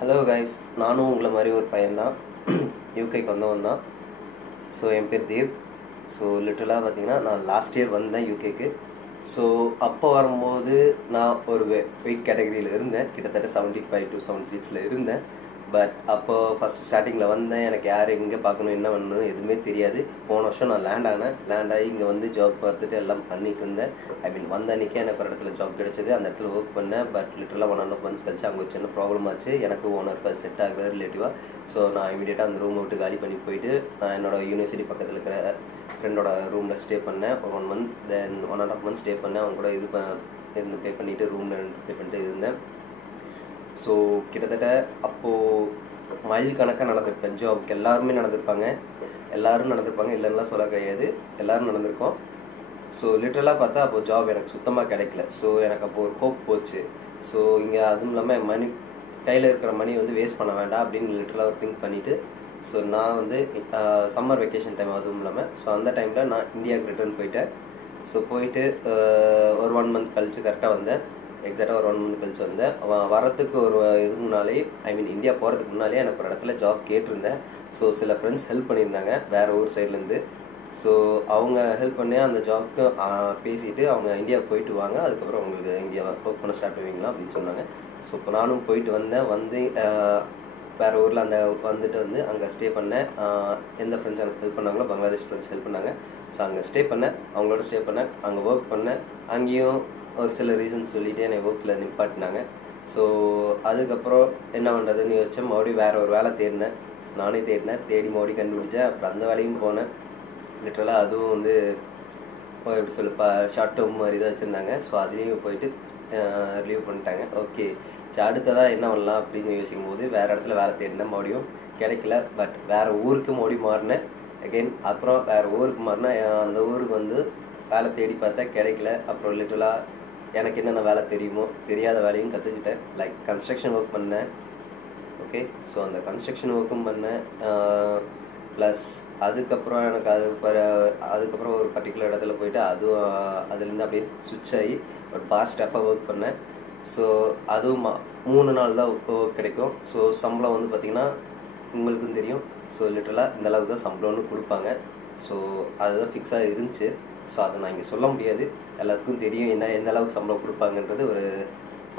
Hello guys, நானும் உங்களை மாதிரி ஒரு பையன்தான். யூகேக்கு வந்தவன் தான். ஸோ என் பேர் தேவ். ஸோ லிட்டரலாக பார்த்தீங்கன்னா நான் லாஸ்ட் இயர் வந்தேன் யூகேக்கு. ஸோ அப்போ வரும்போது நான் ஒரு வெயிட் கேட்டகரியில் இருந்தேன், கிட்டத்தட்ட 75 to 76 இருந்தேன். பட் அப்போ ஃபஸ்ட் ஸ்டார்டிங்கில் வந்தேன், எனக்கு யார் எங்கே பார்க்கணும் என்ன பண்ணணும் எதுவுமே தெரியாது. போன வருஷம் நான் லேண்ட் ஆகி இங்கே வந்து ஜாப் பார்த்துட்டு எல்லாம் பண்ணிட்டு இருந்தேன். வந்த அன்றைக்கே எனக்கு ஒரு இடத்துல ஜாப் கிடச்சிது, அந்த இடத்துல ஒர்க் பண்ணேன். பட் லிட்டரலாக 1.5 months கழிச்சு அங்கே ஒரு சின்ன ப்ராப்ளம் ஆச்சு, எனக்கு ஓனருக்கு அது செட் ஆகல ரிலேட்டிவாக. ஸோ நான் இமீடியட்டாக அந்த ரூம் விட்டு காலி பண்ணி போயிட்டு நான் என்னோடய யூனிவர்சிட்டி பக்கத்தில் இருக்கிற ஃப்ரெண்டோட ரூமில் ஸ்டே பண்ணேன் ஒரு 1 month. தென் 1.5 months ஸ்டே பண்ணேன். அவங்க கூட இருந்து பே பண்ணிவிட்டு ரூமில் பே பண்ணிட்டு இருந்தேன். ஸோ கிட்டத்தட்ட அப்போது மைல் கணக்காக நடந்திருப்பேன். ஜாப்க்கு எல்லாருமே நடந்திருப்பாங்க, இல்லைன்னா சொல்ல கிடையாது, எல்லோரும் நடந்திருக்கோம். ஸோ லிட்ரலாக பார்த்தா அப்போது ஜாப் எனக்கு சுத்தமாக கிடைக்கல. ஸோ எனக்கு அப்போது ஒரு ஹோப் போச்சு. ஸோ இங்கே அதுவும் இல்லாமல் மணி கையில் இருக்கிற மணி வந்து வேஸ்ட் பண்ண வேண்டாம் அப்படின்னு லிட்ரலாக ஒரு திங்க் பண்ணிவிட்டு, ஸோ நான் வந்து சம்மர் வெக்கேஷன் டைம் அதுவும் இல்லாமல், ஸோ அந்த டைமில் நான் இந்தியாவுக்கு ரிட்டர்ன் போயிட்டேன். ஸோ போயிட்டு ஒரு 1 month கழிச்சு கரெக்டாக வந்தேன். எக்ஸாக்டாக ஒரு 1 month கழிச்சு வந்தேன். வரத்துக்கு ஒரு இதுக்கு முன்னாலே, இந்தியா போகிறதுக்கு முன்னாலே எனக்கு ஒரு இடத்துல ஜாப் கேட்டிருந்தேன். ஸோ சில ஃப்ரெண்ட்ஸ் ஹெல்ப் பண்ணியிருந்தாங்க வேறு ஊர் சைட்லேருந்து. ஸோ அவங்க ஹெல்ப் பண்ணி அந்த ஜாப்க்கு பேசிவிட்டு அவங்க இந்தியாவுக்கு போயிட்டு வாங்க, அதுக்கப்புறம் உங்களுக்கு இங்கே ஒர்க் பண்ண ஸ்டார்ட் பண்ணுவீங்களா அப்படின்னு சொன்னாங்க. ஸோ இப்போ நானும் போயிட்டு வந்தேன். வேறு ஊரில் வந்துட்டு அங்கே ஸ்டே பண்ணேன். எந்த ஃப்ரெண்ட்ஸ் எனக்கு ஹெல்ப் பண்ணாங்களோ பங்களாதேஷ் ஃப்ரெண்ட்ஸ் ஹெல்ப் பண்ணாங்க. ஸோ அங்கே ஸ்டே பண்ணேன், அவங்களோட ஸ்டே பண்ணேன், அங்கே ஒர்க் பண்ணேன். அங்கேயும் ஒரு சில ரீசன்ஸ் சொல்லிவிட்டு என்னை ஒர்க்கில் நிப்பாட்டினாங்க. ஸோ அதுக்கப்புறம் என்ன பண்ணுறதுன்னு யோசிச்சேன். மறுபடியும் வேறு ஒரு வேலை நானே தேடினேன், மறுபடியும் கண்டுபிடிச்சேன். அப்புறம் அந்த வேலையும் போனேன். லிட்ரலாக அதுவும் வந்து எப்படி சொல்ல ஷார்ட் டேர்ம் மாதிரி தான் வச்சுருந்தாங்க. ஸோ அதுலேயும் போயிட்டு ரிலீவ் பண்ணிட்டாங்க. ஓகே, சரி அடுத்ததாக என்ன பண்ணலாம் அப்படின்னு யோசிக்கும் போது வேறு இடத்துல வேலை தேடினேன், மறுபடியும் கிடைக்கல. பட் வேறு ஊருக்கு மறுபடியும் மாறினேன் அகெயின். அப்புறம் வேறு ஊருக்கு மாறினேன். அந்த ஊருக்கு வந்து வேலை தேடி பார்த்தா கிடைக்கல. அப்புறம் லிட்டரலாக எனக்கு என்னென்ன வேலை தெரியுமோ தெரியாத வேலையும் கற்றுக்கிட்டேன். லைக் கன்ஸ்ட்ரக்ஷன் ஒர்க் பண்ணேன். ஓகே, ஸோ அந்த கன்ஸ்ட்ரக்ஷன் ஒர்க்கும் பண்ணேன். ப்ளஸ் அதுக்கப்புறம் எனக்கு அதுக்கப்புறம் ஒரு பர்டிகுலர் இடத்துல போயிட்டு அதுலேருந்து அப்படியே சுவிட்ச் ஆகி ஒரு பார் ஸ்டாஃபாக ஒர்க் பண்ணேன். ஸோ அதுவும் 3 நாள் தான் ஒர்க் கிடைக்கும். ஸோ சம்பளம் வந்து பார்த்திங்கன்னா உங்களுக்கும் தெரியும். ஸோ லிட்டரலாக இந்த அளவுக்கு தான் சம்பளம்னு கொடுப்பாங்க. ஸோ அதுதான் ஃபிக்ஸாக இருந்துச்சு. ஸோ அதை நான் இங்கே சொல்ல முடியாது, எல்லாத்துக்கும் தெரியும் எந்த அளவுக்கு சம்பளம் கொடுப்பாங்கன்றது. ஒரு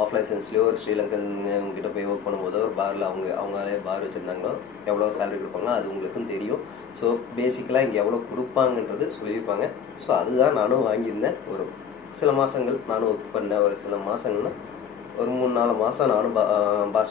ஆஃப் லைசன்ஸ்லேயோ ஒரு ஸ்ரீலங்கன் உங்ககிட்ட போய் ஒர்க் பண்ணும்போதோ ஒரு பாரில் அவங்களே பார் வச்சுருந்தாங்களோ எவ்வளோ சேலரி கொடுப்பாங்களோ அது உங்களுக்கும் தெரியும். ஸோ பேசிக்கலாக இங்கே எவ்வளோ கொடுப்பாங்கன்றது சொல்லியிருப்பாங்க. ஸோ அதுதான் நானும் வாங்கியிருந்தேன். ஒரு சில மாதங்கள் நானும் ஒர்க் பண்ணேன். ஒரு சில மாதங்கள்னா ஒரு 3-4 மாதம் நானும் பார்